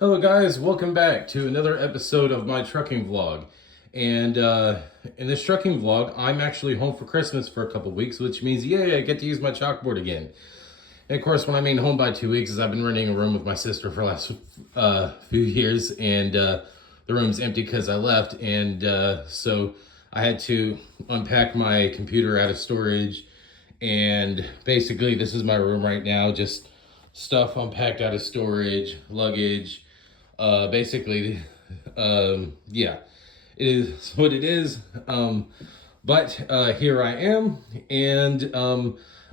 Hello guys, welcome back to another episode of my trucking vlog. And in this trucking vlog, I'm actually home for Christmas for a couple weeks, which means, yay, I get to use my chalkboard again. And of course, when I mean home by 2 weeks, is I've been renting a room with my sister for the last few years, and the room's empty because I left. And so I had to unpack my computer out of storage. And basically, this is my room right now, just stuff unpacked out of storage, luggage. Basically, yeah, it is what it is. But here I am, and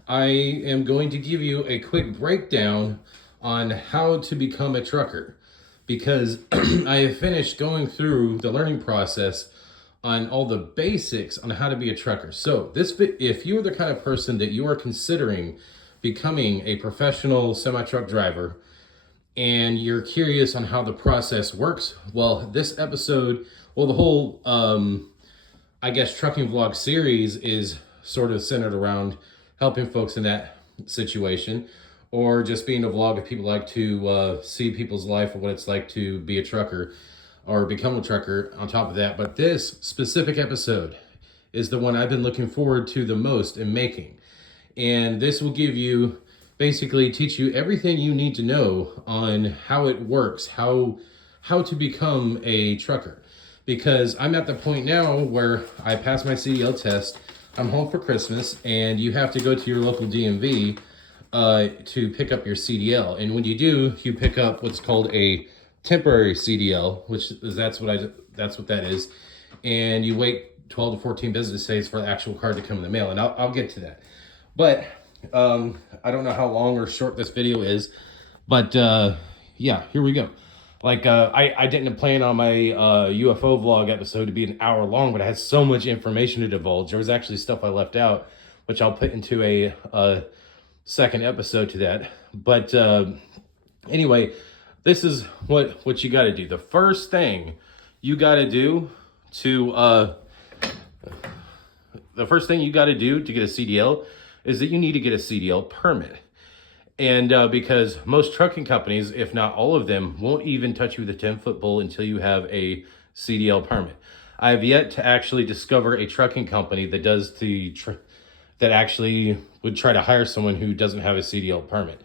I am going to give you a quick breakdown on how to become a trucker, because I have finished going through the learning process on all the basics on how to be a trucker. So if you're the kind of person that you are considering becoming a professional semi-truck driver, and you're curious on how the process works, well, this episode, well, the whole, I guess, trucking vlog series is sort of centered around helping folks in that situation, or just being a vlog if people like to see people's life and what it's like to be a trucker or become a trucker on top of that. But this specific episode is the one I've been looking forward to the most in making. And this will basically teach you everything you need to know on how it works, how to become a trucker. Because I'm at the point now where I passed my CDL test, I'm home for Christmas, and you have to go to your local DMV to pick up your CDL. And when you do, you pick up what's called a temporary CDL, that's what that is. And you wait 12 to 14 business days for the actual card to come in the mail, and I'll get to that. But I don't know how long or short this video is, but yeah, here we go. Like I didn't plan on my UFO vlog episode to be an hour long, but I had so much information to divulge. There was actually stuff I left out, which I'll put into a second episode to that. But anyway, this is what you got to do. The first thing you got to do to get a CDL is that you need to get a CDL permit. And because most trucking companies, if not all of them, won't even touch you with a 10-foot pole until you have a CDL permit. I have yet to actually discover a trucking company that does that actually would try to hire someone who doesn't have a CDL permit.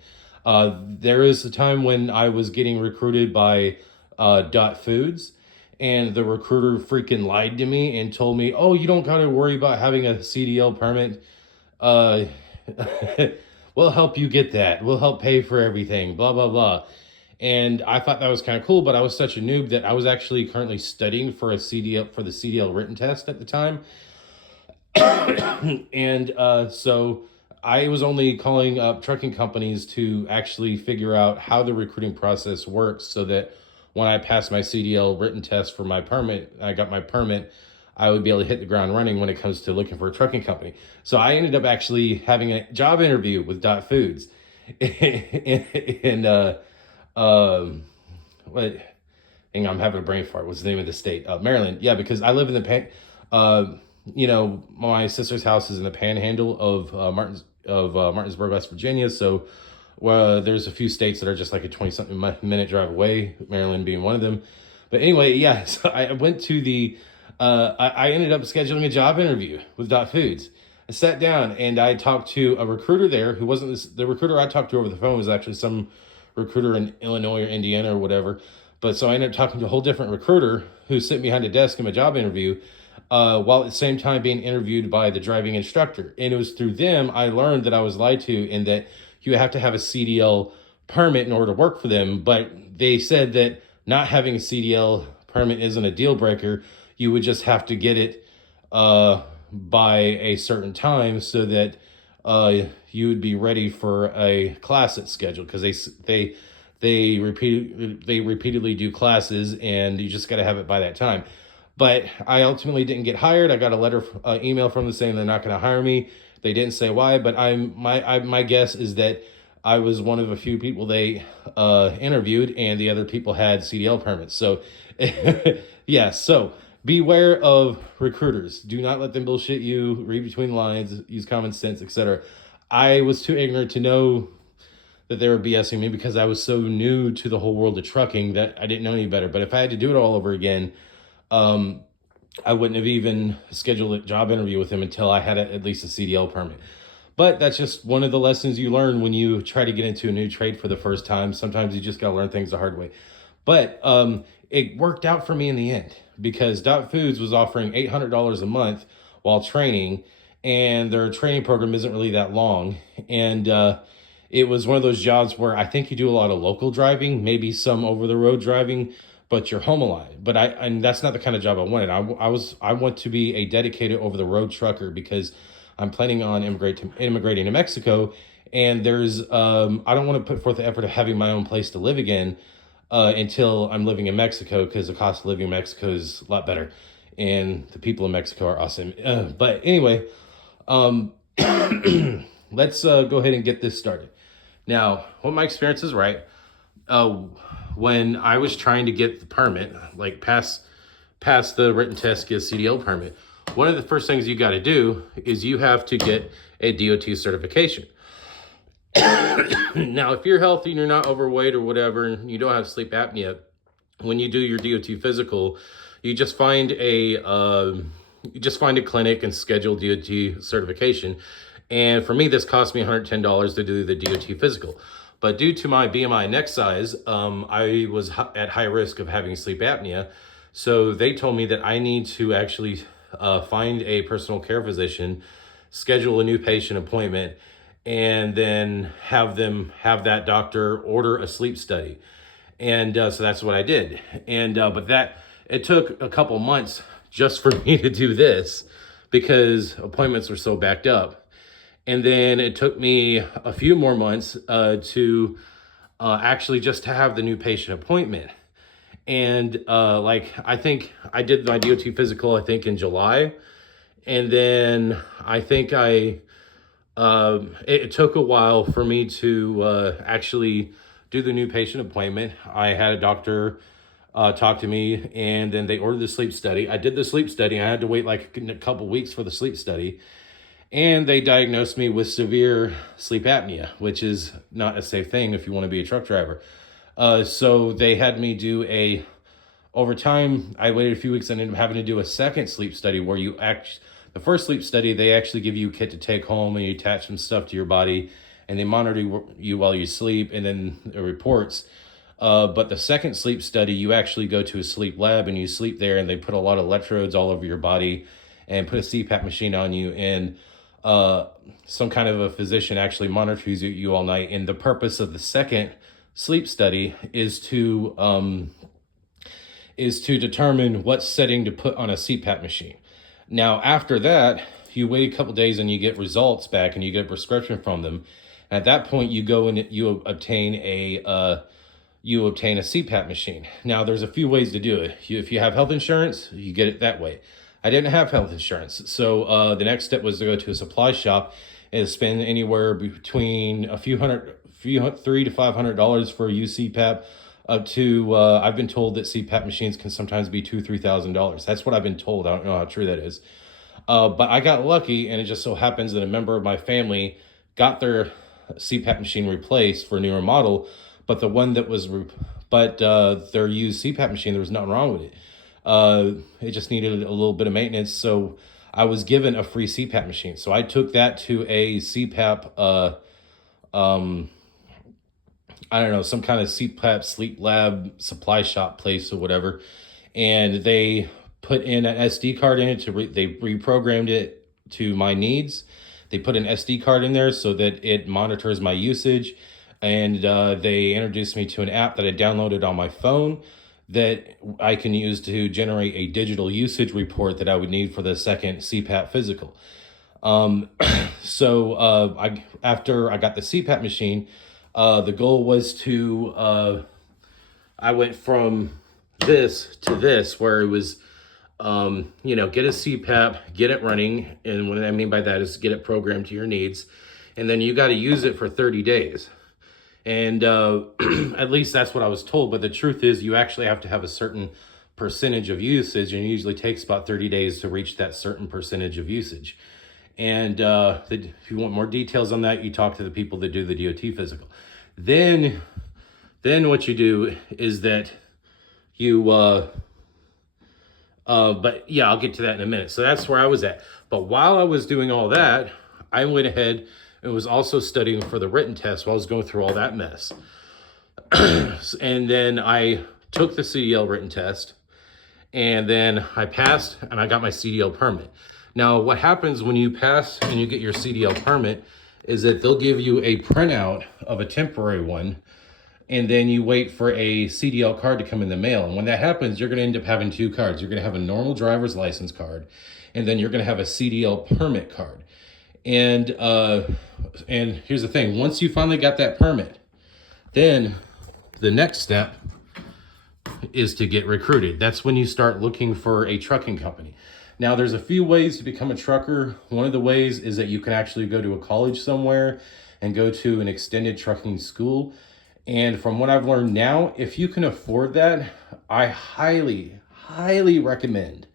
There is a time when I was getting recruited by Dot Foods, and the recruiter freaking lied to me and told me, "Oh, you don't got to worry about having a CDL permit. We'll help you get that. We'll help pay for everything, blah, blah, blah." And I thought that was kind of cool, but I was such a noob that I was actually currently studying for the CDL written test at the time. And so I was only calling up trucking companies to actually figure out how the recruiting process works, so that when I passed my CDL written test for my permit, I got my permit, I would be able to hit the ground running when it comes to looking for a trucking company. So I ended up actually having a job interview with Dot Foods. And what? Hang on, I'm having a brain fart. What's the name of the state? Maryland. Yeah, because I live in my sister's house is in the panhandle of Martinsburg, West Virginia. So there's a few states that are just like a 20-something minute drive away, Maryland being one of them. But anyway, yeah, so I went to I ended up scheduling a job interview with Dot Foods. I sat down and I talked to a recruiter there who wasn't the recruiter I talked to over the phone was actually some recruiter in Illinois or Indiana or whatever. But so I ended up talking to a whole different recruiter who sat behind a desk in my job interview, while at the same time being interviewed by the driving instructor. And it was through them I learned that I was lied to, and that you have to have a CDL permit in order to work for them. But they said that not having a CDL permit isn't a deal breaker. You would just have to get it by a certain time, so that you would be ready for a class that's scheduled, because they repeatedly do classes, and you just got to have it by that time. But I ultimately didn't get hired. I got a email from them saying they're not going to hire me. They didn't say why, but my guess is that I was one of a few people they interviewed, and the other people had CDL permits. So yeah, so beware of recruiters. Do not let them bullshit you. Read between lines, use common sense, etc. I was too ignorant to know that they were BSing me because I was so new to the whole world of trucking that I didn't know any better. But if I had to do it all over again, I wouldn't have even scheduled a job interview with him until I had at least a CDL permit. But that's just one of the lessons you learn when you try to get into a new trade for the first time. Sometimes you just got to learn things the hard way. But it worked out for me in the end because Dot Foods was offering $800 a month while training, and their training program isn't really that long. And it was one of those jobs where I think you do a lot of local driving, maybe some over the road driving, but you're home a lot. But and that's not the kind of job I wanted. I want to be a dedicated over the road trucker because I'm planning on immigrating to Mexico, and there's I don't want to put forth the effort of having my own place to live again until I'm living in Mexico, because the cost of living in Mexico is a lot better, and the people in Mexico are awesome. But anyway, let's go ahead and get this started. Now, what my experience is right. When I was trying to get the permit, like pass the written test, get a CDL permit, one of the first things you got to do is you have to get a DOT certification. Now, if you're healthy and you're not overweight or whatever, and you don't have sleep apnea, when you do your DOT physical, you just find a clinic and schedule DOT certification. And for me, this cost me $110 to do the DOT physical. But due to my BMI and neck size, I was at high risk of having sleep apnea. So they told me that I need to actually find a personal care physician, schedule a new patient appointment, and then have that doctor order a sleep study. And so that's what I did. And but it took a couple months just for me to do this because appointments were so backed up. And then it took me a few more months to actually just to have the new patient appointment. And I think I did my DOT physical, I think in July. And then I think it took a while for me to actually do the new patient appointment. I had a doctor talk to me, and then they ordered the sleep study. I did the sleep study. I had to wait like a couple weeks for the sleep study. And they diagnosed me with severe sleep apnea, which is not a safe thing if you want to be a truck driver. So they had me do over time, I waited a few weeks and ended up having to do a second sleep study where the first sleep study, they actually give you a kit to take home and you attach some stuff to your body and they monitor you while you sleep and then it reports. But the second sleep study, you actually go to a sleep lab and you sleep there, and they put a lot of electrodes all over your body and put a CPAP machine on you, and some kind of a physician actually monitors you all night. And the purpose of the second sleep study is to determine what setting to put on a CPAP machine. Now, after that, you wait a couple days and you get results back and you get a prescription from them. At that point, you go and you obtain a CPAP machine. Now, there's a few ways to do it. If you have health insurance, you get it that way. I didn't have health insurance, so the next step was to go to a supply shop and spend anywhere between $300 to $500 for a used CPAP, up to I've been told that CPAP machines can sometimes be $2,000-$3,000. That's what I've been told. I don't know how true that is, but I got lucky, and it just so happens that a member of my family got their CPAP machine replaced for a newer model, but the one that was their used CPAP machine, there was nothing wrong with it. It just needed a little bit of maintenance, so I was given a free CPAP machine. So I took that to a CPAP, I don't know, some kind of CPAP sleep lab supply shop place or whatever, and they put in an SD card in it they reprogrammed it to my needs. They put an SD card in there so that it monitors my usage, and they introduced me to an app that I downloaded on my phone that I can use to generate a digital usage report that I would need for the second CPAP physical. After I got the CPAP machine, the goal was to, I went from this to this, where it was, get a CPAP, get it running. And what I mean by that is get it programmed to your needs. And then you got to use it for 30 days. And at least that's what I was told. But the truth is you actually have to have a certain percentage of usage, and it usually takes about 30 days to reach that certain percentage of usage. And if you want more details on that, you talk to the people that do the DOT physical. Then what you do is that you, but yeah, I'll get to that in a minute. So that's where I was at. But while I was doing all that, I went ahead and was also studying for the written test while I was going through all that mess. And then I took the CDL written test, and then I passed and I got my CDL permit. Now, what happens when you pass and you get your CDL permit is that they'll give you a printout of a temporary one, and then you wait for a CDL card to come in the mail. And when that happens, you're going to end up having two cards. You're going to have a normal driver's license card, and then you're going to have a CDL permit card. And here's the thing. Once you finally got that permit, then the next step is to get recruited. That's when you start looking for a trucking company. Now, there's a few ways to become a trucker. One of the ways is that you can actually go to a college somewhere and go to an extended trucking school. And from what I've learned now, if you can afford that, I highly, highly recommend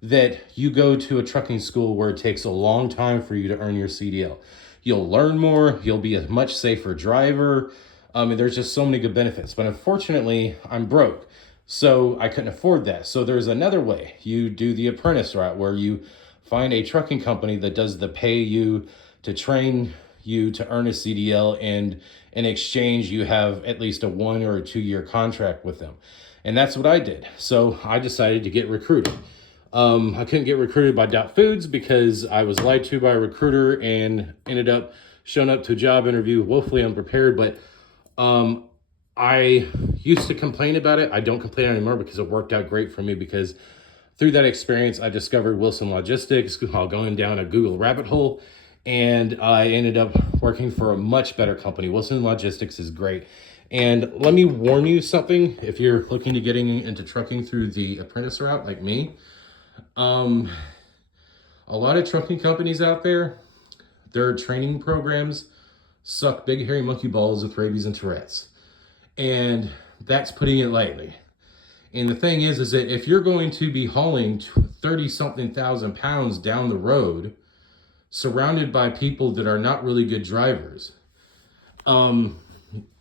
that you go to a trucking school where it takes a long time for you to earn your CDL. You'll learn more, you'll be a much safer driver. And there's just so many good benefits. But unfortunately, I'm broke, so I couldn't afford that. So there's another way. You do the apprentice route, where you find a trucking company that does the pay you to train you to earn a CDL, and in exchange, you have at least a 1 or a 2 year contract with them. And that's what I did. So I decided to get recruited. I couldn't get recruited by Dot Foods because I was lied to by a recruiter and ended up showing up to a job interview woefully unprepared. But I used to complain about it. I don't complain anymore because it worked out great for me, because through that experience, I discovered Wilson Logistics while going down a Google rabbit hole, and I ended up working for a much better company. Wilson Logistics is great. And let me warn you something, if you're looking to getting into trucking through the apprentice route like me, a lot of trucking companies out there, their training programs suck big hairy monkey balls with rabies and Tourette's. And that's putting it lightly. And the thing is that if you're going to be hauling 30-something thousand pounds down the road, surrounded by people that are not really good drivers,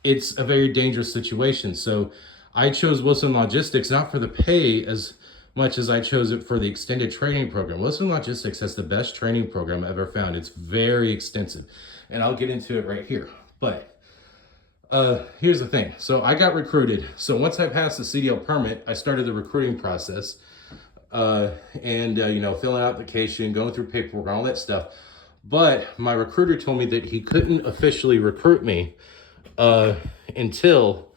it's a very dangerous situation. So I chose Wilson Logistics not for the pay as much as I chose it for the extended training program. Wilson Logistics has the best training program I've ever found. It's very extensive, and I'll get into it right here. But here's the thing. So I got recruited. So once I passed the CDL permit, I started the recruiting process, and filling out application, going through paperwork, all that stuff. But my recruiter told me that he couldn't officially recruit me until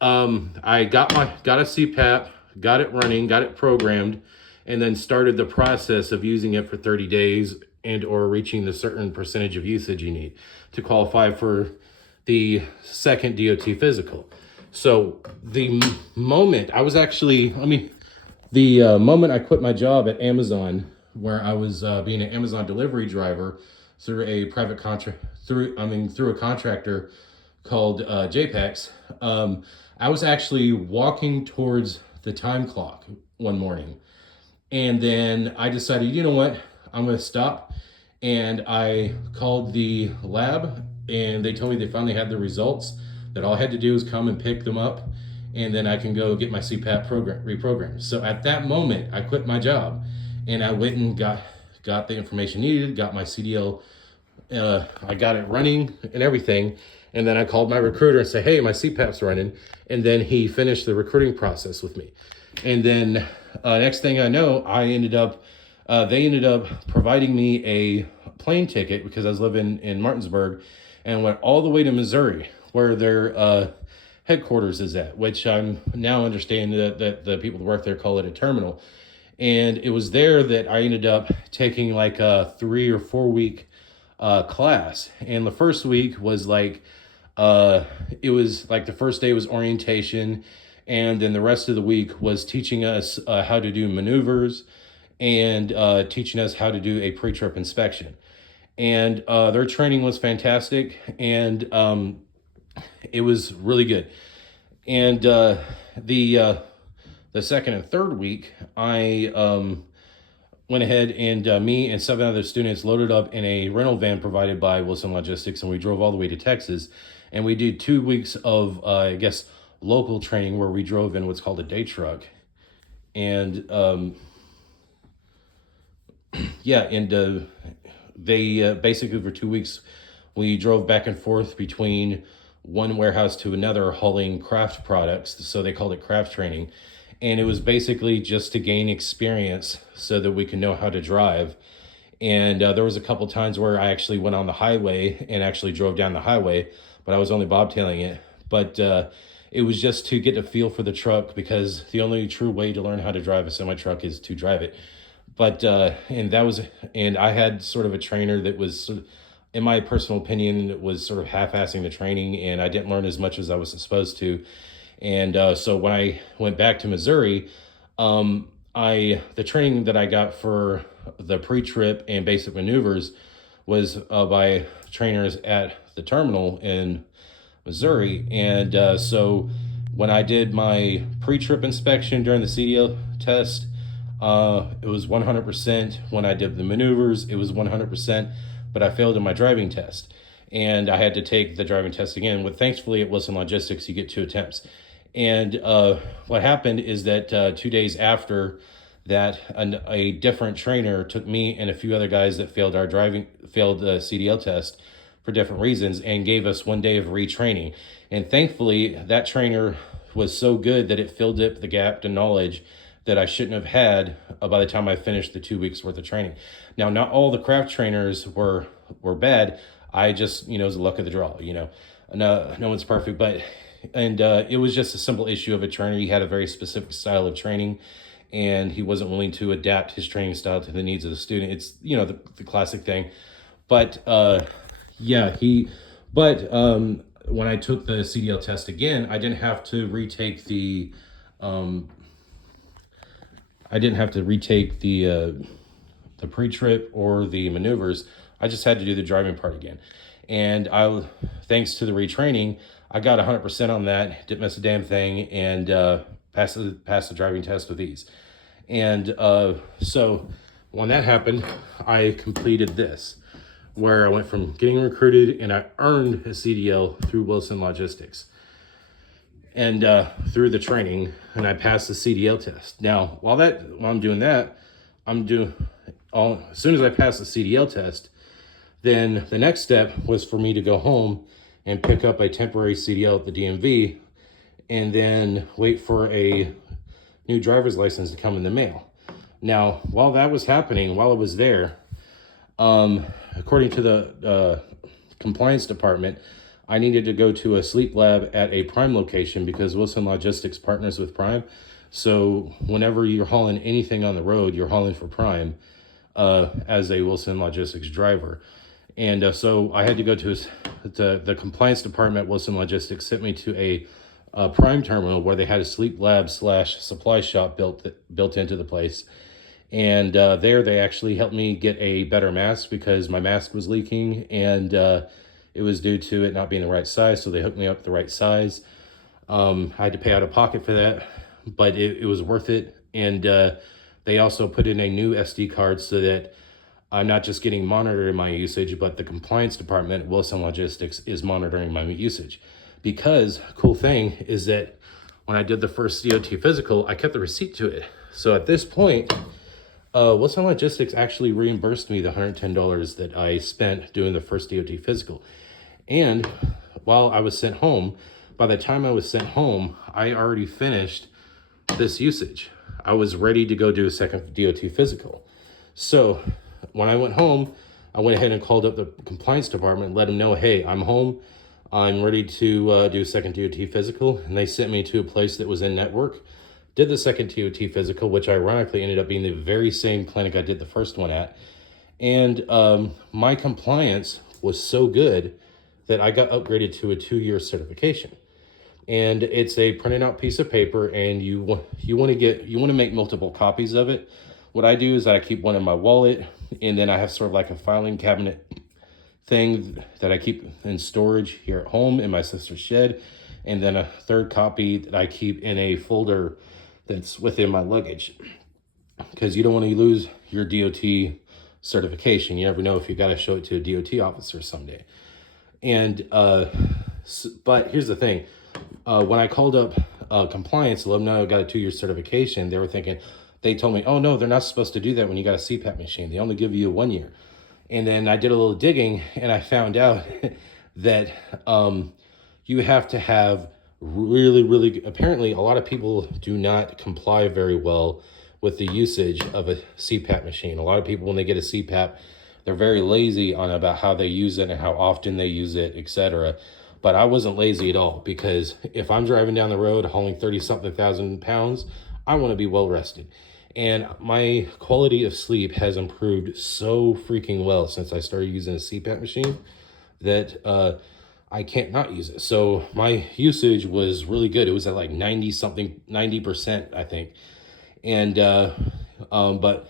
I got a CPAP, got it running, got it programmed, and then started the process of using it for 30 days and or reaching the certain percentage of usage you need to qualify for the second DOT physical. So the moment I quit my job at Amazon, where I was being an Amazon delivery driver through a private contract, through a contractor called JPEX, I was actually walking towards the time clock one morning. And then I decided, you know what, I'm going to stop. And I called the lab, and they told me they finally had the results, that all I had to do was come and pick them up, and then I can go get my CPAP reprogrammed. So at that moment, I quit my job, and I went and got the information needed, got my CDL, I got it running and everything. And then I called my recruiter and said, hey, my CPAP's running. And then he finished the recruiting process with me. And then next thing I know, they ended up providing me a plane ticket, because I was living in Martinsburg, and went all the way to Missouri, where their headquarters is at, which I'm now understanding that the people that work there call it a terminal. And it was there that I ended up taking like a 3 or 4 week class. And the first week was like, the first day was orientation, and then the rest of the week was teaching us how to do maneuvers, and teaching us how to do a pre-trip inspection. And their training was fantastic, and it was really good. And the second and third week, I went ahead and me and 7 other students loaded up in a rental van provided by Wilson Logistics, and we drove all the way to Texas. And we did 2 weeks of, I guess, local training where we drove in what's called a day truck. And yeah, and they basically for 2 weeks, we drove back and forth between one warehouse to another hauling craft products. So they called it craft training. And it was basically just to gain experience so that we can know how to drive. And there was a couple times where I actually went on the highway and actually drove down the highway, but I was only bobtailing it. But it was just to get a feel for the truck, because the only true way to learn how to drive a semi-truck is to drive it. But and I had sort of a trainer that was, in my personal opinion, it was sort of half-assing the training, and I didn't learn as much as I was supposed to. And so when I went back to Missouri, the training that I got for the pre-trip and basic maneuvers was by trainers at the terminal in Missouri. And so when I did my pre-trip inspection during the CDL test, it was 100%. When I did the maneuvers, it was 100%, but I failed in my driving test. And I had to take the driving test again. But thankfully, at Wilson Logistics, you get 2 attempts. And what happened is that 2 days after that, a different trainer took me and a few other guys that failed the CDL test for different reasons, and gave us 1 day of retraining. And thankfully, that trainer was so good that it filled up the gap to knowledge that I shouldn't have had by the time I finished the 2 weeks worth of training. Now, not all the craft trainers were bad. I just, it was the luck of the draw, No one's perfect, but, and it was just a simple issue of a trainer. He had a very specific style of training, and he wasn't willing to adapt his training style to the needs of the student. It's, the classic thing. But, when I took the CDL test again, I didn't have to retake the, the pre-trip or the maneuvers. I just had to do the driving part again. And thanks to the retraining, I got 100% on that, didn't miss a damn thing, and passed the driving test with ease. And so when that happened, I completed this, where I went from getting recruited and I earned a CDL through Wilson Logistics and through the training, and I passed the CDL test. Now, while I'm doing that, as soon as I passed the CDL test, then the next step was for me to go home and pick up a temporary CDL at the DMV, and then wait for a new driver's license to come in the mail. Now, while that was happening, while I was there, according to the compliance department, I needed to go to a sleep lab at a Prime location because Wilson Logistics partners with Prime. So whenever you're hauling anything on the road, you're hauling for Prime as a Wilson Logistics driver. And so I had to go to the compliance department at Wilson Logistics sent me to a Prime terminal where they had a sleep lab / supply shop built into the place. And there they actually helped me get a better mask because my mask was leaking, and it was due to it not being the right size. So they hooked me up the right size. I had to pay out of pocket for that, but it was worth it. And they also put in a new SD card so that I'm not just getting monitored in my usage, but the compliance department at Wilson Logistics is monitoring my usage. Because cool thing is that when I did the first DOT physical, I kept the receipt to it. So at this point, Wilson Logistics actually reimbursed me the $110 that I spent doing the first DOT physical. And while I was sent home, by the time I was sent home, I already finished this usage. I was ready to go do a second DOT physical. So when I went home, I went ahead and called up the compliance department and let them know, hey, I'm home. I'm ready to do a second DOT physical. And they sent me to a place that was in network. Did the second DOT physical, which ironically ended up being the very same clinic I did the first one at. And my compliance was so good that I got upgraded to a 2-year certification. And it's a printed out piece of paper, and you want to make multiple copies of it. What I do is I keep one in my wallet, and then I have sort of like a filing cabinet thing that I keep in storage here at home in my sister's shed, and then a third copy that I keep in a folder that's within my luggage, because you don't want to lose your DOT certification. You never know if you got to show it to a DOT officer someday. And But here's the thing. When I called up compliance to let them know I got a 2-year certification, they told me, oh no, they're not supposed to do that when you got a CPAP machine. They only give you a 1 year. And then I did a little digging and I found out that you have to have really, apparently a lot of people do not comply very well with the usage of a CPAP machine. A lot of people, when they get a CPAP, they're very lazy on about how they use it and how often they use it, etc. But I wasn't lazy at all, because if I'm driving down the road hauling 30-something thousand pounds, I want to be well rested. And my quality of sleep has improved so freaking well since I started using a CPAP machine that I can't not use it. So my usage was really good. It was at like 90%, I think. And but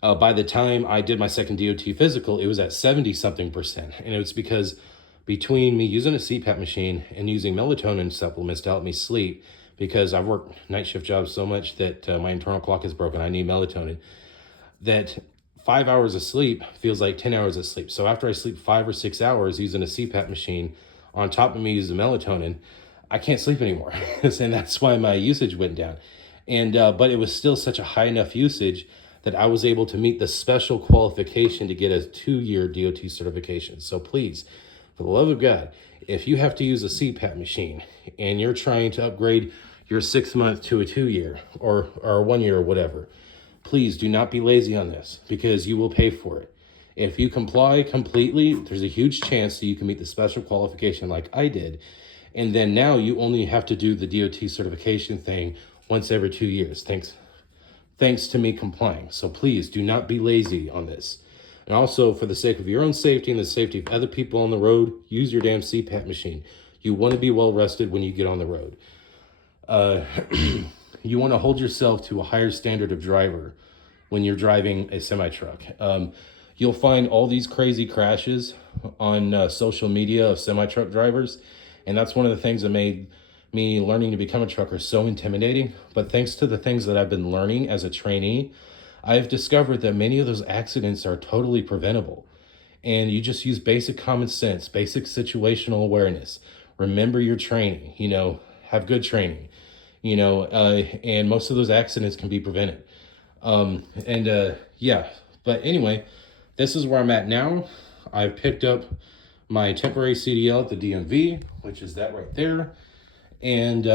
by the time I did my second DOT physical, it was at 70-something%. And it was because between me using a CPAP machine and using melatonin supplements to help me sleep, because I've worked night shift jobs so much that my internal clock is broken, I need melatonin, that 5 hours of sleep feels like 10 hours of sleep. So after I sleep 5 or 6 hours using a CPAP machine, on top of me using melatonin, I can't sleep anymore. And that's why my usage went down. And but it was still such a high enough usage that I was able to meet the special qualification to get a 2-year DOT certification. So please, for the love of God, if you have to use a CPAP machine and you're trying to upgrade your 6-month to a 2-year or a 1 year or whatever, please do not be lazy on this, because you will pay for it. If you comply completely, there's a huge chance that you can meet the special qualification like I did. And then now you only have to do the DOT certification thing once every 2 years. Thanks to me complying. So please do not be lazy on this. And also, for the sake of your own safety and the safety of other people on the road, use your damn CPAP machine. You want to be well rested when you get on the road. You want to hold yourself to a higher standard of driver when you're driving a semi-truck. You'll find all these crazy crashes on social media of semi-truck drivers. And that's one of the things that made me learning to become a trucker so intimidating. But thanks to the things that I've been learning as a trainee, I've discovered that many of those accidents are totally preventable. And you just use basic common sense, basic situational awareness. Remember your training, have good training, and most of those accidents can be prevented. Yeah, but anyway, this is where I'm at now. I've picked up my temporary CDL at the DMV, which is that right there. And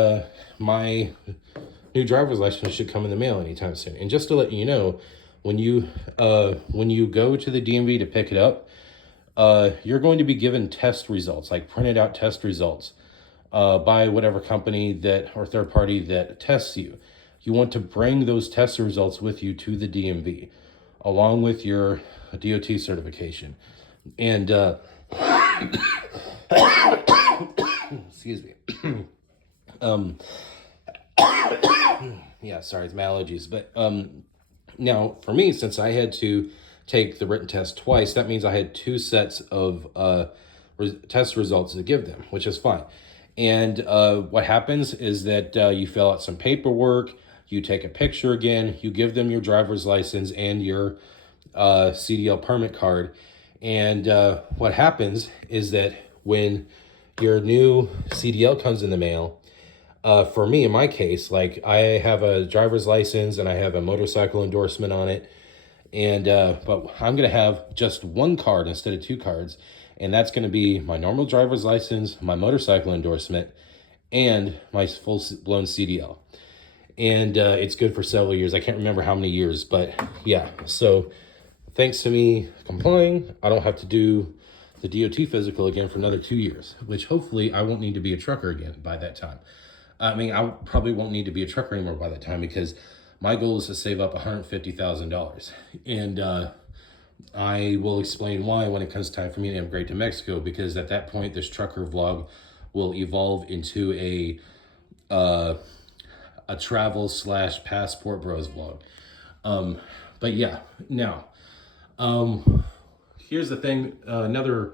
my new driver's license should come in the mail anytime soon. And just to let you know, when you go to the DMV to pick it up, you're going to be given test results, like printed out test results by whatever company or third party that tests you. You want to bring those test results with you to the DMV, along with your DOT certification. And excuse me. Yeah, sorry, it's my allergies. But now for me, since I had to take the written test twice, that means I had 2 sets of test results to give them, which is fine. And what happens is that you fill out some paperwork, you take a picture again, you give them your driver's license and your CDL permit card. And what happens is that when your new CDL comes in the mail, for me, in my case, like I have a driver's license and I have a motorcycle endorsement on it. And but I'm going to have just 1 card instead of 2 cards. And that's going to be my normal driver's license, my motorcycle endorsement, and my full-blown CDL. And it's good for several years. I can't remember how many years, but yeah. So thanks to me complying, I don't have to do the DOT physical again for another 2 years, which hopefully I won't need to be a trucker again by that time. I mean, I probably won't need to be a trucker anymore by that time, because my goal is to save up $150,000. And I will explain why when it comes time for me to immigrate to Mexico, because at that point, this trucker vlog will evolve into a travel / passport bros vlog. But yeah, now, here's the thing, another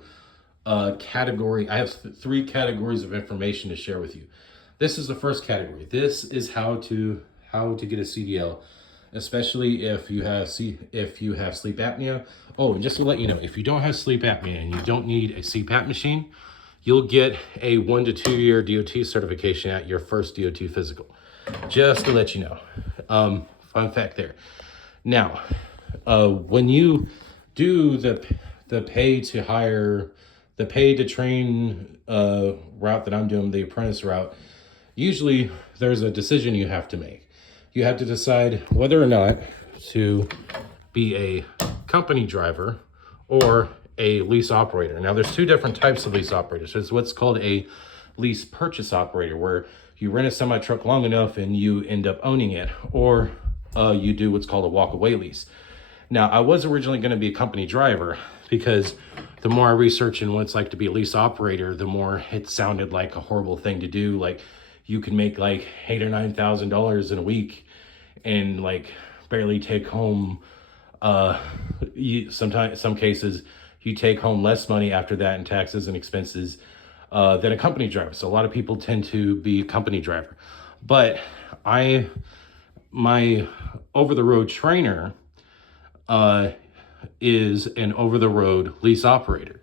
category. I have 3 categories of information to share with you. This is the first category. This is how to get a CDL, especially if you have sleep apnea. Oh, and just to let you know, if you don't have sleep apnea and you don't need a CPAP machine, you'll get a 1 to 2 year DOT certification at your first DOT physical. Just to let you know. Fun fact there. Now, when you do the pay to hire, the pay to train route that I'm doing, the apprentice route, usually there's a decision you have to make. You have to decide whether or not to be a company driver or a lease operator. Now, there's two different types of lease operators. There's what's called a lease purchase operator, where you rent a semi-truck long enough and you end up owning it, or you do what's called a walk-away lease. Now, I was originally going to be a company driver because the more I researched in what it's like to be a lease operator, the more it sounded like a horrible thing to do. Like, you can make like $8,000 or $9,000 in a week and like barely take home. Some cases you take home less money after that in taxes and expenses than a company driver. So a lot of people tend to be a company driver. But my over-the-road trainer is an over-the-road lease operator.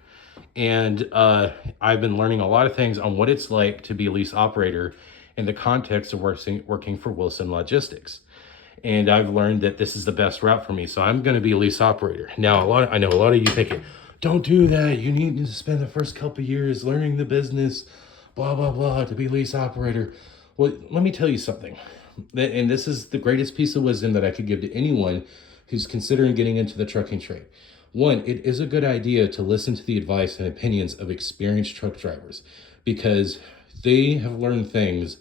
And I've been learning a lot of things on what it's like to be a lease operator in the context of working for Wilson Logistics. And I've learned that this is the best route for me. So I'm going to be a lease operator. Now, I know a lot of you thinking, don't do that. You need to spend the first couple of years learning the business, blah, blah, blah, to be lease operator. Well, let me tell you something. And this is the greatest piece of wisdom that I could give to anyone who's considering getting into the trucking trade. One, it is a good idea to listen to the advice and opinions of experienced truck drivers, because they have learned things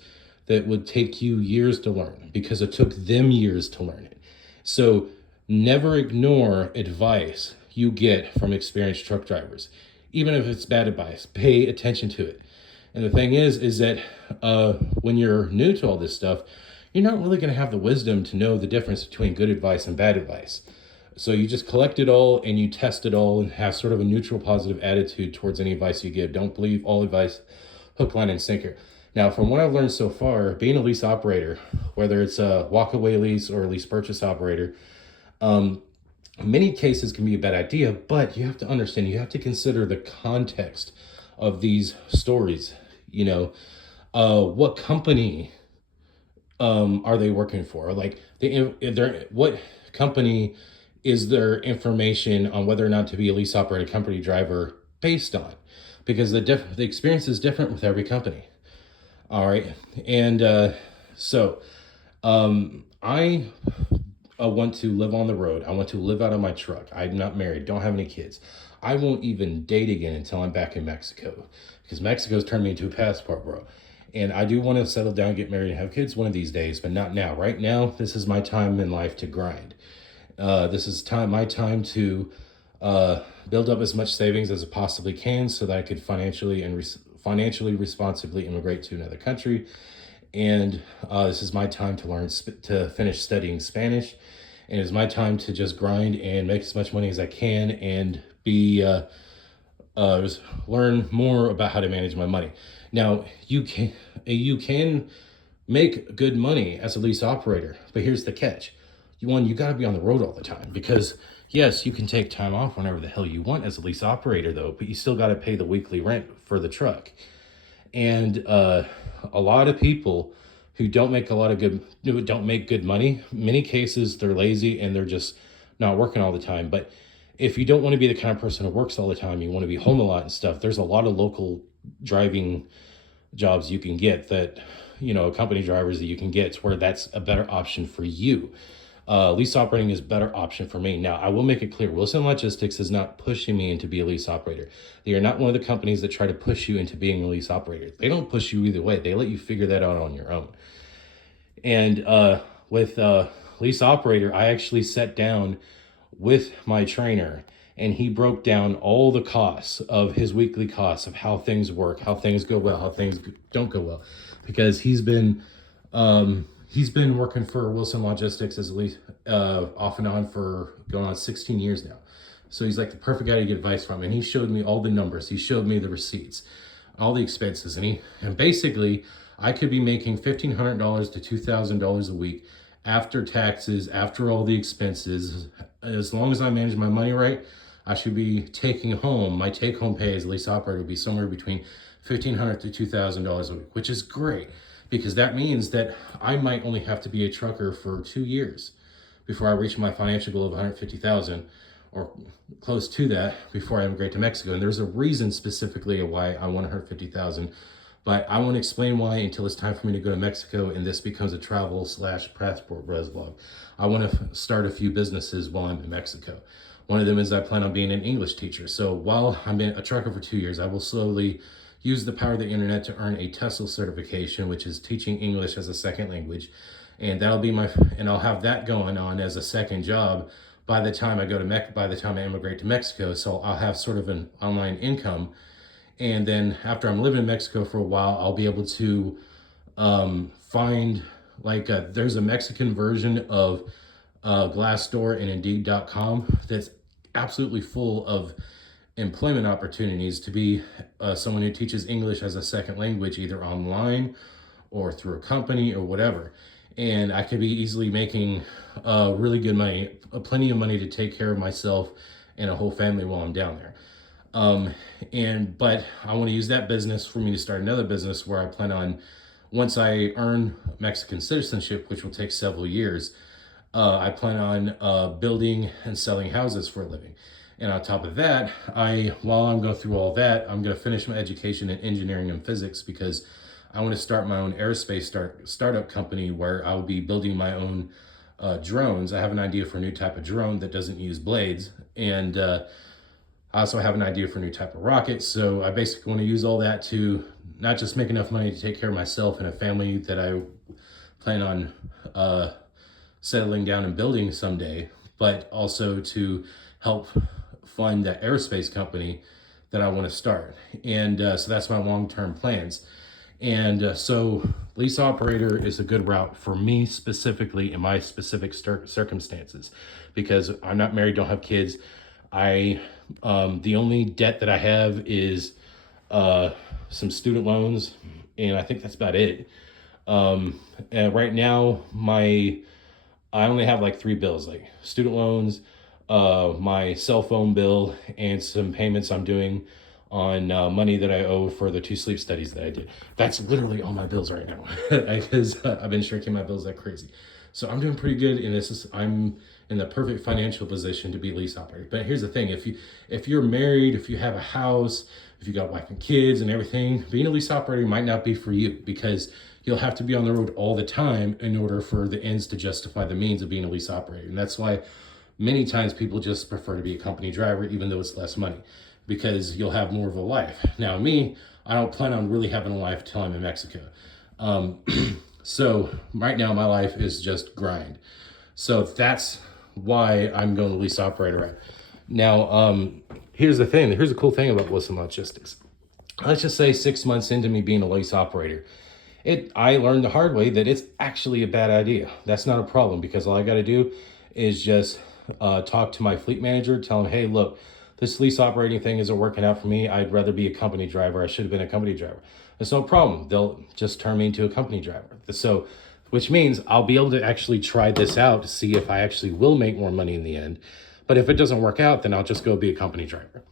that would take you years to learn, because it took them years to learn it. So never ignore advice you get from experienced truck drivers. Even if it's bad advice, pay attention to it. And the thing is that when you're new to all this stuff, you're not really going to have the wisdom to know the difference between good advice and bad advice. So you just collect it all and you test it all and have sort of a neutral, positive attitude towards any advice you give. Don't believe all advice, hook, line, and sinker. Now, from what I've learned so far, being a lease operator, whether it's a walk-away lease or a lease purchase operator, many cases can be a bad idea, but you have to understand, you have to consider the context of these stories. You know, what company are they working for? Like, what company is their information on whether or not to be a lease operator, company driver based on? Because the experience is different with every company. All right. And so I want to live on the road. I want to live out of my truck. I'm not married, don't have any kids. I won't even date again until I'm back in Mexico, because Mexico's turned me into a passport, bro. And I do want to settle down, get married, and have kids one of these days, but not now. Right now, this is my time in life to grind. This is my time to build up as much savings as I possibly can so that I could financially responsibly immigrate to another country. And this is my time to finish studying Spanish. And it's my time to just grind and make as much money as I can and learn more about how to manage my money. Now, you can make good money as a lease operator, but here's the catch. You got to be on the road all the time, because yes, you can take time off whenever the hell you want as a lease operator, though, but you still got to pay the weekly rent for the truck. And a lot of people who don't make good money, many cases they're lazy and they're just not working all the time. But if you don't want to be the kind of person who works all the time, you want to be home a lot and stuff, there's a lot of local driving jobs you can get that, company drivers that you can get, where that's a better option for you. Lease operating is a better option for me. Now, I will make it clear, Wilson Logistics is not pushing me into be a lease operator. They are not one of the companies that try to push you into being a lease operator. They don't push you either way. They let you figure that out on your own. And with lease operator, I actually sat down with my trainer, and he broke down all the costs of his weekly costs of how things work, how things go well, how things don't go well, because he's been working for Wilson Logistics as a lease off and on for going on 16 years now. So he's like the perfect guy to get advice from. And he showed me all the numbers. He showed me the receipts, all the expenses. And basically, I could be making $1,500 to $2,000 a week after taxes, after all the expenses. As long as I manage my money right, I should be taking home, my take-home pay as a lease operator would be somewhere between $1,500 to $2,000 a week, which is great because that means that I might only have to be a trucker for 2 years before I reach my financial goal of 150,000 or close to that before I immigrate to Mexico. And there's a reason specifically of why I want 150,000, but I won't explain why until it's time for me to go to Mexico and this becomes a travel/passport buzz vlog. I want to start a few businesses while I'm in Mexico. One of them is I plan on being an English teacher. So while I'm a trucker for 2 years, I will slowly use the power of the internet to earn a TESOL certification, which is teaching English as a second language. And that'll be and I'll have that going on as a second job by the time I go to by the time I immigrate to Mexico. So I'll have sort of an online income. And then after I'm living in Mexico for a while, I'll be able to find there's a Mexican version of Glassdoor and Indeed.com that's absolutely full of employment opportunities to be someone who teaches English as a second language, either online or through a company or whatever. And I could be easily making really good money, plenty of money to take care of myself and a whole family while I'm down there. But I want to use that business for me to start another business where I plan on, once I earn Mexican citizenship, which will take several years, I plan on building and selling houses for a living. And on top of that, while I'm going through all that, I'm going to finish my education in engineering and physics because I want to start my own aerospace startup company where I will be building my own drones. I have an idea for a new type of drone that doesn't use blades. And I also have an idea for a new type of rocket. So I basically want to use all that to not just make enough money to take care of myself and a family that I plan on settling down and building someday, but also to help fund that aerospace company that I want to start. And so that's my long-term plans. And so lease operator is a good route for me specifically in my specific circumstances because I'm not married, don't have kids. The only debt that I have is some student loans, and I think that's about it. And right now, I only have like 3 bills, like student loans, my cell phone bill, and some payments I'm doing on money that I owe for the 2 sleep studies that I did. That's literally all my bills right now because I've been shrinking my bills like crazy. So I'm doing pretty good, and I'm in the perfect financial position to be a lease operator. But here's the thing: if you're married, if you have a house, if you got a wife and kids and everything, being a lease operator might not be for you because you'll have to be on the road all the time in order for the ends to justify the means of being a lease operator. And that's why many times people just prefer to be a company driver, even though it's less money, because you'll have more of a life. Now me, I don't plan on really having a life till I'm in Mexico. So right now my life is just grind. So that's why I'm going to lease operator right now. Here's the thing. Here's a cool thing about Wilson Logistics. Let's just say 6 months into me being a lease operator, I learned the hard way that it's actually a bad idea. That's not a problem because all I got to do is just talk to my fleet manager, tell him, hey, look, this lease operating thing isn't working out for me. I'd rather be a company driver. I should have been a company driver. There's no problem. They'll just turn me into a company driver. So, which means I'll be able to actually try this out to see if I actually will make more money in the end. But if it doesn't work out, then I'll just go be a company driver.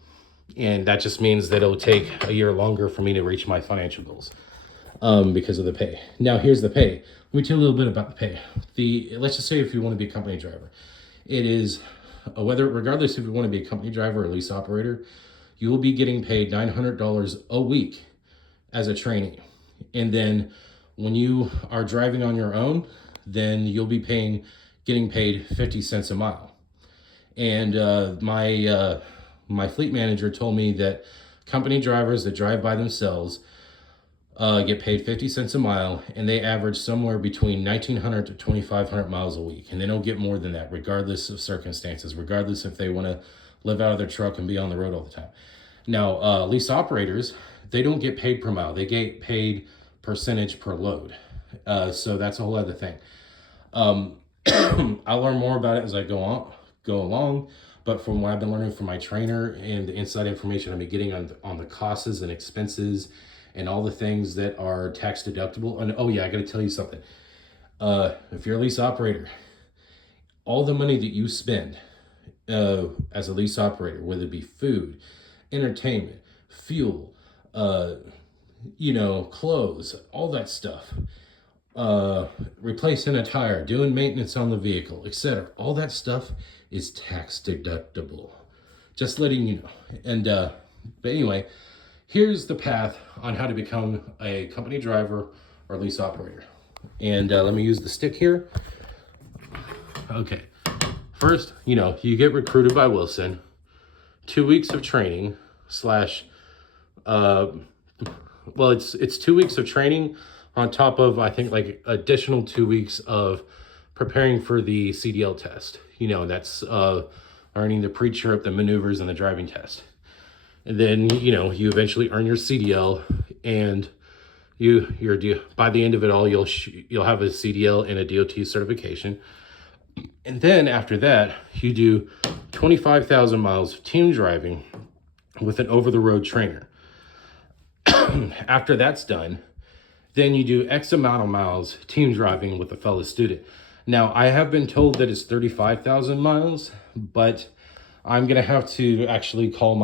And that just means that it'll take a year longer for me to reach my financial goals because of the pay. Now, here's the pay. Let me tell you a little bit about the pay. Let's just say if you want to be a company driver, it is regardless if you want to be a company driver or lease operator, you will be getting paid $900 a week as a trainee. And then when you are driving on your own, then you'll be getting paid 50 cents a mile. And my fleet manager told me that company drivers that drive by themselves get paid 50 cents a mile, and they average somewhere between 1,900 to 2,500 miles a week. And they don't get more than that, regardless of circumstances, regardless if they want to live out of their truck and be on the road all the time. Now, lease operators, they don't get paid per mile. They get paid percentage per load. So that's a whole other thing. I'll learn more about it as I go along. But from what I've been learning from my trainer and the inside information I've been getting on the costs and expenses and all the things that are tax deductible. And oh yeah, I got to tell you something. If you're a lease operator, all the money that you spend as a lease operator, whether it be food, entertainment, fuel, clothes, all that stuff, replacing a tire, doing maintenance on the vehicle, etc. All that stuff is tax deductible. Just letting you know. And but anyway, here's the path on how to become a company driver or lease operator. And let me use the stick here. Okay. First, you get recruited by Wilson. 2 weeks of training slash, it's 2 weeks of training on top of, I think, like additional 2 weeks of preparing for the CDL test. That's earning the pre-trip, the maneuvers, and the driving test. And then, you eventually earn your CDL, and by the end of it all, you'll have a CDL and a DOT certification. And then after that, you do 25,000 miles of team driving with an over-the-road trainer. After that's done, then you do X amount of miles team driving with a fellow student. Now, I have been told that it's 35,000 miles, but I'm going to have to actually talk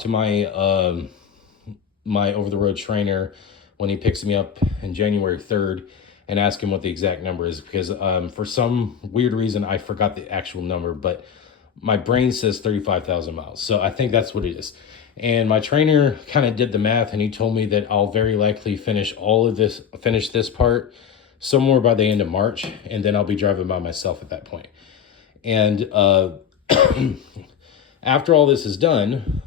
to my my over-the-road trainer when he picks me up on January 3rd and ask him what the exact number is, because for some weird reason, I forgot the actual number, but my brain says 35,000 miles. So I think that's what it is. And my trainer kind of did the math, and he told me that I'll very likely finish this part somewhere by the end of March, and then I'll be driving by myself at that point. And after all this is done,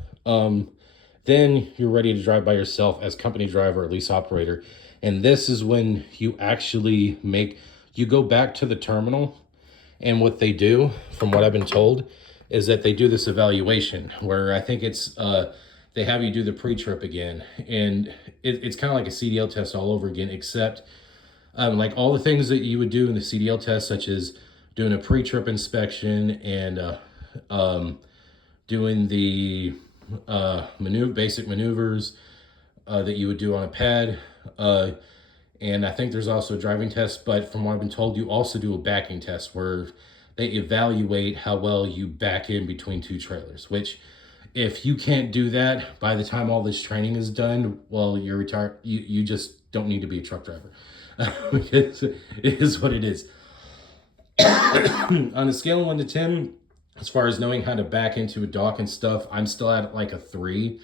then you're ready to drive by yourself as company driver or lease operator. And this is when you actually you go back to the terminal, and what they do, from what I've been told, is that they do this evaluation where I think it's, they have you do the pre-trip again. And it's kind of like a CDL test all over again, except like all the things that you would do in the CDL test, such as doing a pre-trip inspection and doing the basic maneuvers that you would do on a pad. And I think there's also a driving test, but from what I've been told, you also do a backing test where they evaluate how well you back in between two trailers, which if you can't do that by the time all this training is done, well, you're retired. You just don't need to be a truck driver. Because it is what it is. On a scale of 1 to 10, as far as knowing how to back into a dock and stuff, I'm still at like a 3.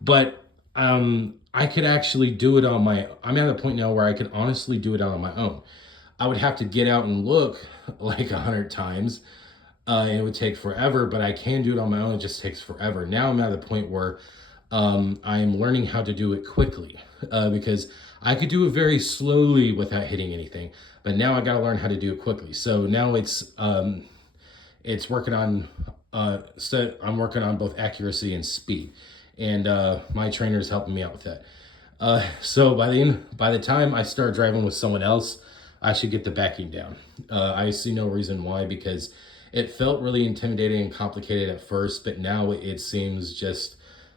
But I could actually do it I'm at a point now where I could honestly do it on my own. I would have to get out and look like 100 times. And it would take forever, but I can do it on my own. It just takes forever. Now I'm at the point where I'm learning how to do it quickly, because I could do it very slowly without hitting anything, but now I got to learn how to do it quickly. So now it's working on, I'm working on both accuracy and speed, and my trainer is helping me out with that. So by the time I start driving with someone else, I should get the backing down. I see no reason why, because it felt really intimidating and complicated at first, but now it seems just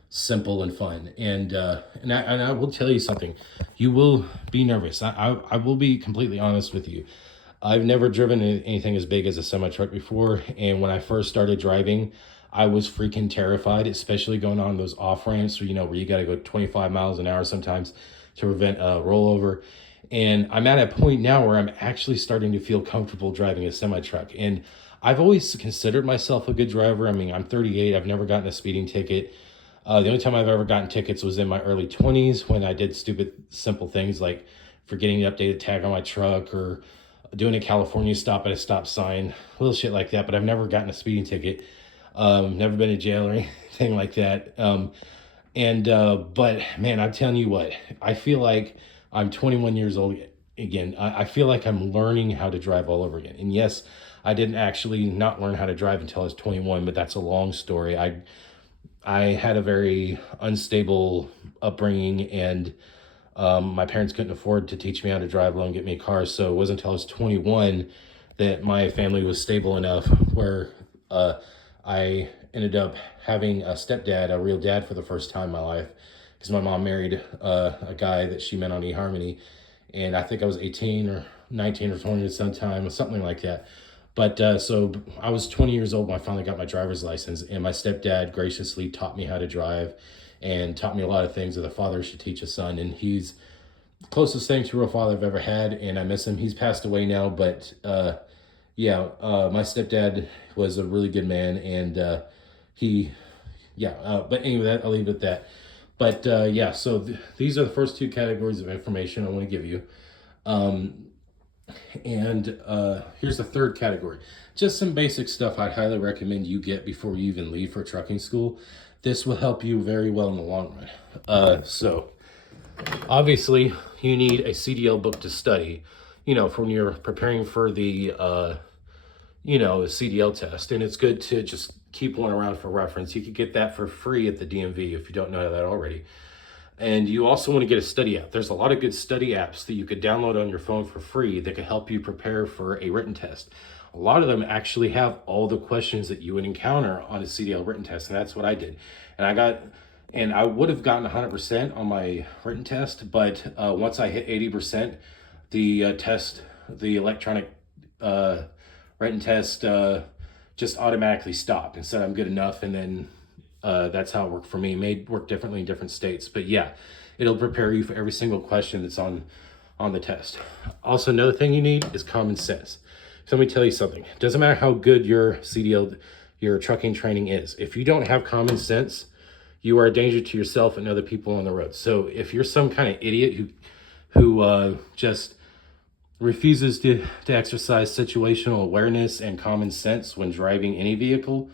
simple and fun. And I will tell you something. You will be nervous. I will be completely honest with you. I've never driven anything as big as a semi-truck before. And when I first started driving, I was freaking terrified, especially going on those off ramps where you got to go 25 miles an hour sometimes to prevent a rollover. And I'm at a point now where I'm actually starting to feel comfortable driving a semi-truck. And I've always considered myself a good driver. I mean, I'm 38. I've never gotten a speeding ticket. The only time I've ever gotten tickets was in my early 20s when I did stupid, simple things like forgetting the updated tag on my truck or doing a California stop at a stop sign, little shit like that. But I've never gotten a speeding ticket. Never been in jail or anything like that. But man, I'm telling you what, I feel like I'm 21 years old again. I feel like I'm learning how to drive all over again. And yes, I didn't actually not learn how to drive until I was 21, but that's a long story. I had a very unstable upbringing, and my parents couldn't afford to teach me how to drive, let alone get me a car. So it wasn't until I was 21 that my family was stable enough where I ended up having a stepdad, a real dad, for the first time in my life, because my mom married a guy that she met on eHarmony, and I think I was 18 or 19 or 20 at some time, or something like that. But so I was 20 years old when I finally got my driver's license, and my stepdad graciously taught me how to drive and taught me a lot of things that a father should teach a son. And he's the closest thing to a real father I've ever had, and I miss him. He's passed away now, but my stepdad was a really good man, and but anyway, I'll leave it at that. But so these are the first two categories of information I want to give you. Here's the third category. Just some basic stuff I'd highly recommend you get before you even leave for trucking school. This will help you very well in the long run. So obviously you need a CDL book to study, for when you're preparing for the, CDL test. And it's good to just keep one around for reference. You could get that for free at the DMV if you don't know that already. And you also want to get a study app. There's a lot of good study apps that you could download on your phone for free that could help you prepare for a written test. A lot of them actually have all the questions that you would encounter on a CDL written test, and that's what I did. And I would have gotten 100% on my written test, but once I hit 80%, the electronic written test just automatically stopped and said I'm good enough, and then that's how it worked for me. It may work differently in different states, but yeah, it'll prepare you for every single question that's on the test. Also, another thing you need is common sense. So let me tell you something. It doesn't matter how good your trucking training is. If you don't have common sense, you are a danger to yourself and other people on the road. So if you're some kind of idiot who just refuses to exercise situational awareness and common sense when driving any vehicle,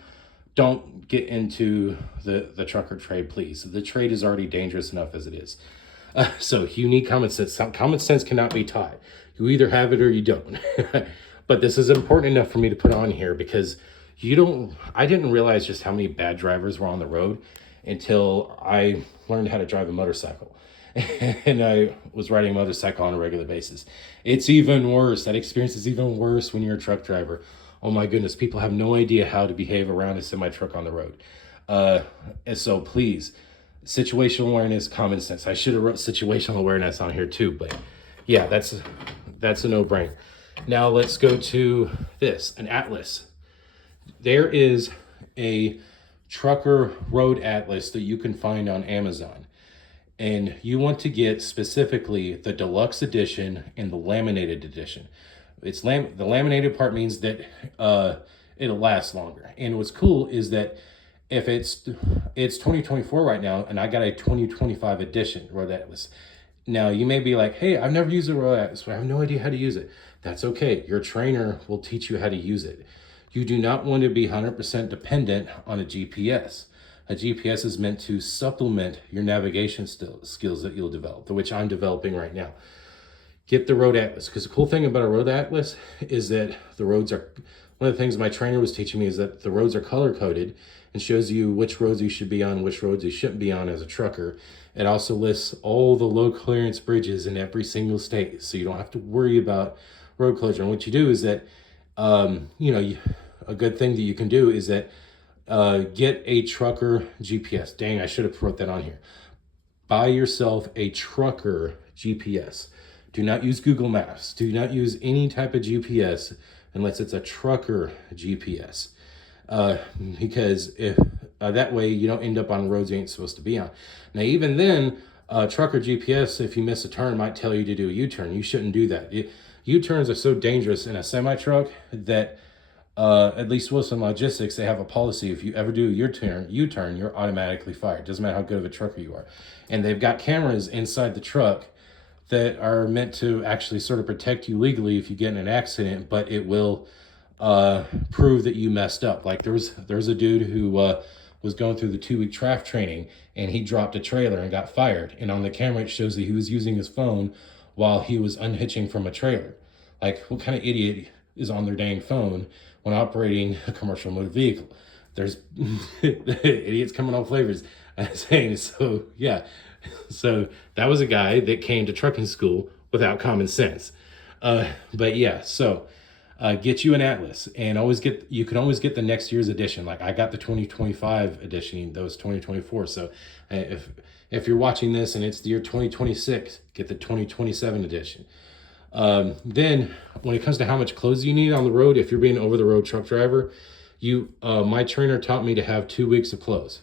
don't get into the trucker trade, please. The trade is already dangerous enough as it is. So you need common sense. Common sense cannot be taught. You either have it or you don't. But this is important enough for me to put on here because I didn't realize just how many bad drivers were on the road until I learned how to drive a motorcycle. And I was riding a motorcycle on a regular basis. It's even worse. That experience is even worse when you're a truck driver. Oh my goodness, people have no idea how to behave around a semi-truck on the road. And so please, situational awareness, common sense. I should have wrote situational awareness on here too, but yeah, that's a no-brainer. Now let's go to this, an atlas. There is a trucker road atlas that you can find on Amazon. And you want to get specifically the deluxe edition and the laminated edition. The laminated part means that it'll last longer. And what's cool is that if it's 2024 right now, and I got a 2025 edition road atlas. Now you may be like, hey, I've never used a road atlas, but I have no idea how to use it. That's okay. Your trainer will teach you how to use it. You do not want to be 100% dependent on a GPS. A GPS is meant to supplement your navigation skills that you'll develop, which I'm developing right now. Get the road atlas, because the cool thing about a road atlas is that the roads are, one of the things my trainer was teaching me is that the roads are color coded and shows you which roads you should be on, which roads you shouldn't be on as a trucker. It also lists all the low clearance bridges in every single state, so you don't have to worry about road closure. And what you do is that, a good thing that you can do is that get a trucker GPS. Dang, I should have put that on here. Buy yourself a trucker GPS. Do not use Google Maps. Do not use any type of GPS unless it's a trucker GPS. Because if that way you don't end up on roads you ain't supposed to be on. Now, even then, trucker GPS, if you miss a turn, might tell you to do a U-turn. You shouldn't do that. U-turns are so dangerous in a semi-truck that at least Wilson Logistics, they have a policy. If you ever do a U-turn, you're automatically fired. Doesn't matter how good of a trucker you are. And they've got cameras inside the truck that are meant to actually sort of protect you legally if you get in an accident, but it will prove that you messed up. Like there's a dude who was going through the 2-week traffic training, and he dropped a trailer and got fired. And on the camera, it shows that he was using his phone while he was unhitching from a trailer. Like, what kind of idiot is on their dang phone when operating a commercial motor vehicle? There's idiots coming all flavors. I'm saying, so yeah. So that was a guy that came to trucking school without common sense. But yeah, so get you an atlas, and you can always get the next year's edition. Like I got the 2025 edition, that was 2024. So if you're watching this and it's the year 2026, get the 2027 edition. Then when it comes to how much clothes you need on the road, if you're being an over the road truck driver, my trainer taught me to have 2 weeks of clothes.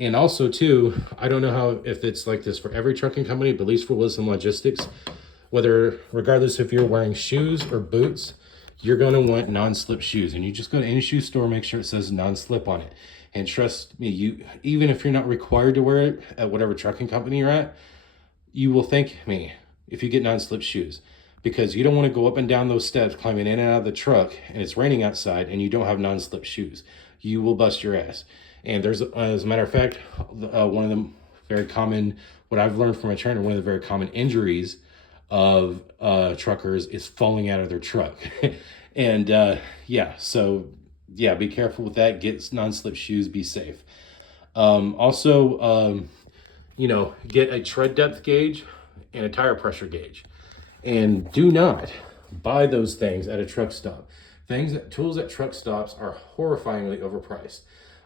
And also too, I don't know if it's like this for every trucking company, but at least for Wilson Logistics, regardless if you're wearing shoes or boots, you're going to want non-slip shoes. And you just go to any shoe store, make sure it says non-slip on it. And trust me, even if you're not required to wear it at whatever trucking company you're at, you will thank me if you get non-slip shoes, because you don't want to go up and down those steps climbing in and out of the truck and it's raining outside and you don't have non-slip shoes. You will bust your ass. And there's, as a matter of fact, one of the very common, what I've learned from a trainer, one of the very common injuries of truckers is falling out of their truck. And be careful with that. Get non-slip shoes, be safe. Get a tread depth gauge and a tire pressure gauge. And do not buy those things at a truck stop. Tools at truck stops are horrifyingly overpriced.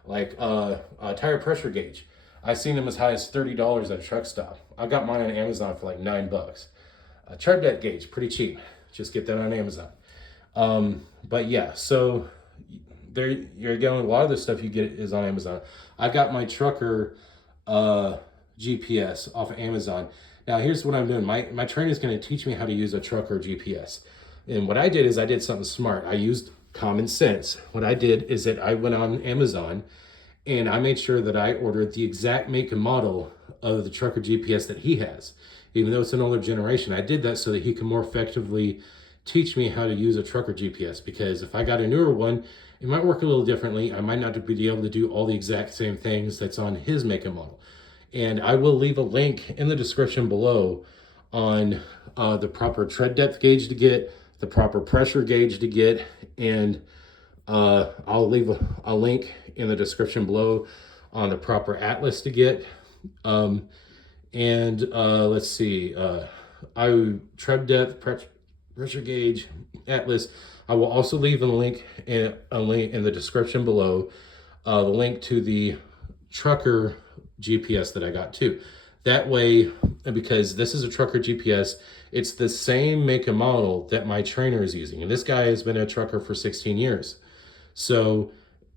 Like a tire pressure gauge, I've seen them as high as $30 at a truck stop. I got mine on Amazon for like $9. A tread depth gauge, pretty cheap. Just get that on Amazon. So there you're going. A lot of the stuff you get is on Amazon. I got my trucker GPS off of Amazon. Now here's what I'm doing. My trainer is going to teach me how to use a trucker GPS. And what I did is I did something smart. I used common sense. What I did is that I went on Amazon and I made sure that I ordered the exact make and model of the trucker GPS that he has. Even though it's an older generation, I did that so that he can more effectively teach me how to use a trucker GPS, because if I got a newer one, it might work a little differently. I might not be able to do all the exact same things that's on his make and model. And I will leave a link in the description below on the proper tread depth gauge to get, the proper pressure gauge to get, and I'll leave a link in the description below on the proper atlas to get. Let's see, tread depth, pressure gauge, atlas. I will also leave a link in the description below, the link to the trucker GPS that I got too. That way, because this is a trucker GPS, it's the same make and model that my trainer is using. And this guy has been a trucker for 16 years. So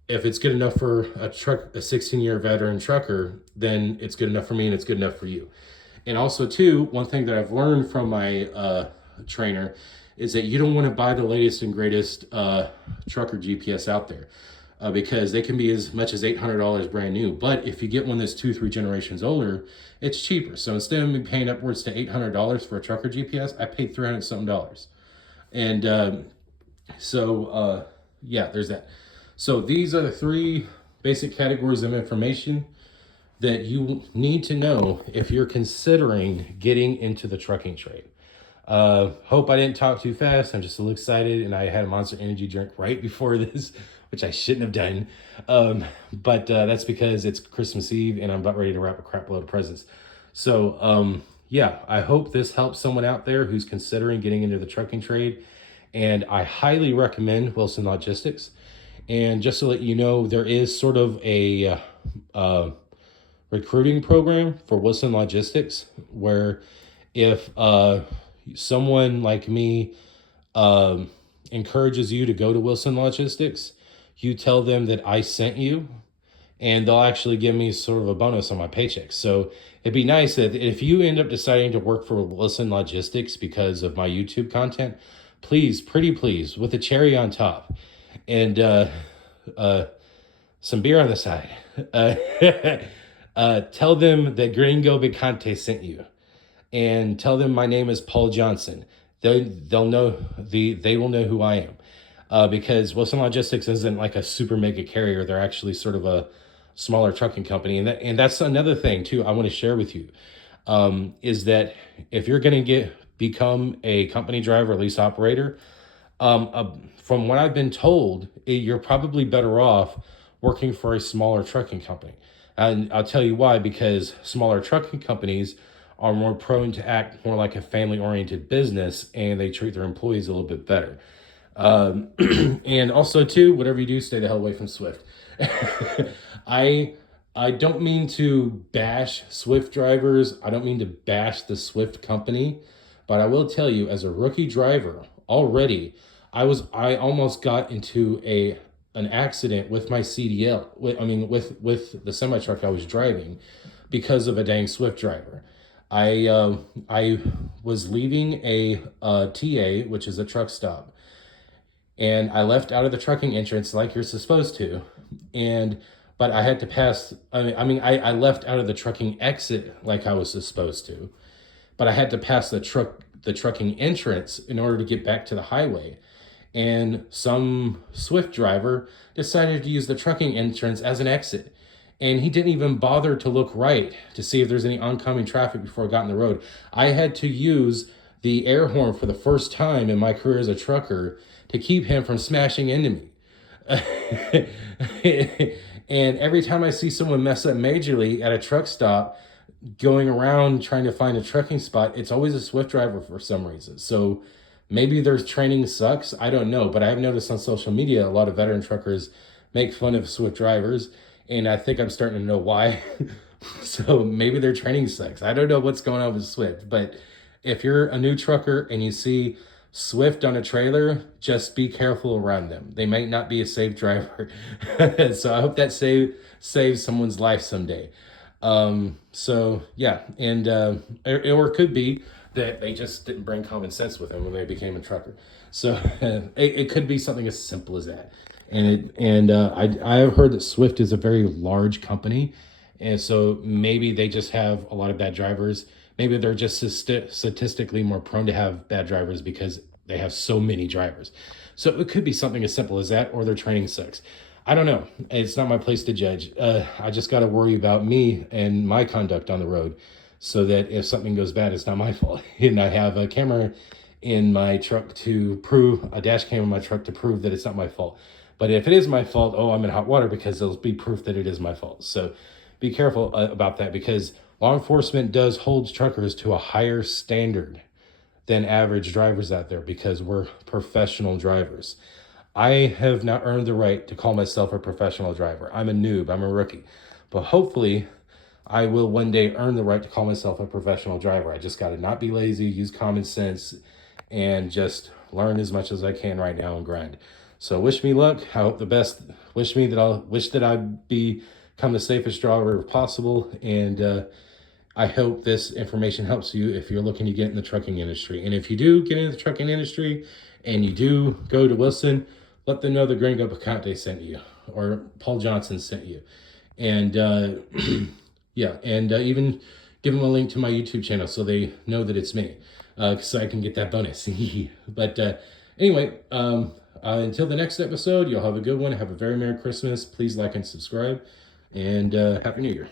if it's good enough for a 16-year veteran trucker, then it's good enough for me and it's good enough for you. And also too, one thing that I've learned from my trainer is that you don't want to buy the latest and greatest trucker GPS out there. Because they can be as much as $800 brand new. But if you get one that's 2-3 generations older, it's cheaper. So instead of me paying upwards to $800 for a trucker GPS, I paid $300 something. And there's that. So these are the 3 basic categories of information that you need to know if you're considering getting into the trucking trade. Hope I didn't talk too fast. I'm just a little excited, and I had a Monster Energy drink right before this, which I shouldn't have done. But that's because it's Christmas Eve and I'm about ready to wrap a crap load of presents. So, I hope this helps someone out there who's considering getting into the trucking trade. And I highly recommend Wilson Logistics. And just to let you know, there is sort of a recruiting program for Wilson Logistics where if someone like me encourages you to go to Wilson Logistics, you tell them that I sent you, and they'll actually give me sort of a bonus on my paycheck. So it'd be nice that if you end up deciding to work for Wilson Logistics because of my YouTube content, please, pretty please, with a cherry on top and some beer on the side, tell them that Gringo Picante sent you, and tell them my name is Paul Johnson. They'll know they will know who I am. Because Wilson Logistics isn't like a super mega carrier. They're actually sort of a smaller trucking company. And that's another thing too I want to share with you, is that if you're going to become a company driver, lease operator, from what I've been told, you're probably better off working for a smaller trucking company. And I'll tell you why, because smaller trucking companies are more prone to act more like a family-oriented business, and they treat their employees a little bit better. And also too, whatever you do, stay the hell away from Swift. I don't mean to bash Swift drivers. I don't mean to bash the Swift company, But I will tell you, as a rookie driver, already, I almost got into an accident with my CDL, with the semi truck I was driving, because of a dang Swift driver. I was leaving a TA, which is a truck stop, and I left out of the trucking entrance like you're supposed to, but I had to pass. I left out of the trucking exit like I was supposed to, but I had to pass the trucking entrance in order to get back to the highway. And some Swift driver decided to use the trucking entrance as an exit. And he didn't even bother to look right to see if there's any oncoming traffic before I got in the road. I had to use the air horn for the first time in my career as a trucker to keep him from smashing into me. And every time I see someone mess up majorly at a truck stop, going around trying to find a trucking spot, it's always a Swift driver for some reason. So maybe their training sucks. I don't know. But I've noticed on social media, a lot of veteran truckers make fun of Swift drivers. And I think I'm starting to know why. So maybe their training sucks. I don't know what's going on with Swift. But if you're a new trucker and you see Swift on a trailer, just be careful around them. They might not be a safe driver. So I hope that saves someone's life someday. So yeah, and or it could be that they just didn't bring common sense with them when they became a trucker. So it could be something as simple as that. And I have heard that Swift is a very large company, and so maybe they just have a lot of bad drivers. Maybe they're just statistically more prone to have bad drivers because they have so many drivers. So it could be something as simple as that, or their training sucks. I don't know. It's not my place to judge. I just got to worry about me and my conduct on the road, so that if something goes bad, it's not my fault. And I have a camera in my truck a dash cam in my truck to prove that it's not my fault. But if it is my fault, I'm in hot water, because there'll be proof that it is my fault. So be careful about that, because law enforcement does hold truckers to a higher standard than average drivers out there, because we're professional drivers. I have not earned the right to call myself a professional driver. I'm a noob. I'm a rookie. But hopefully, I will one day earn the right to call myself a professional driver. I just got to not be lazy, use common sense, and just learn as much as I can right now and grind. So wish me luck. I hope the best. Wish that I'd become the safest driver possible. And I hope this information helps you if you're looking to get in the trucking industry. And if you do get into the trucking industry and you do go to Wilson, let them know the Gringo Picante sent you, or Paul Johnson sent you. And yeah, and even give them a link to my YouTube channel so they know that it's me, so I can get that bonus. But anyway, until the next episode, you'll have a good one. Have a very Merry Christmas. Please like and subscribe, and Happy New Year.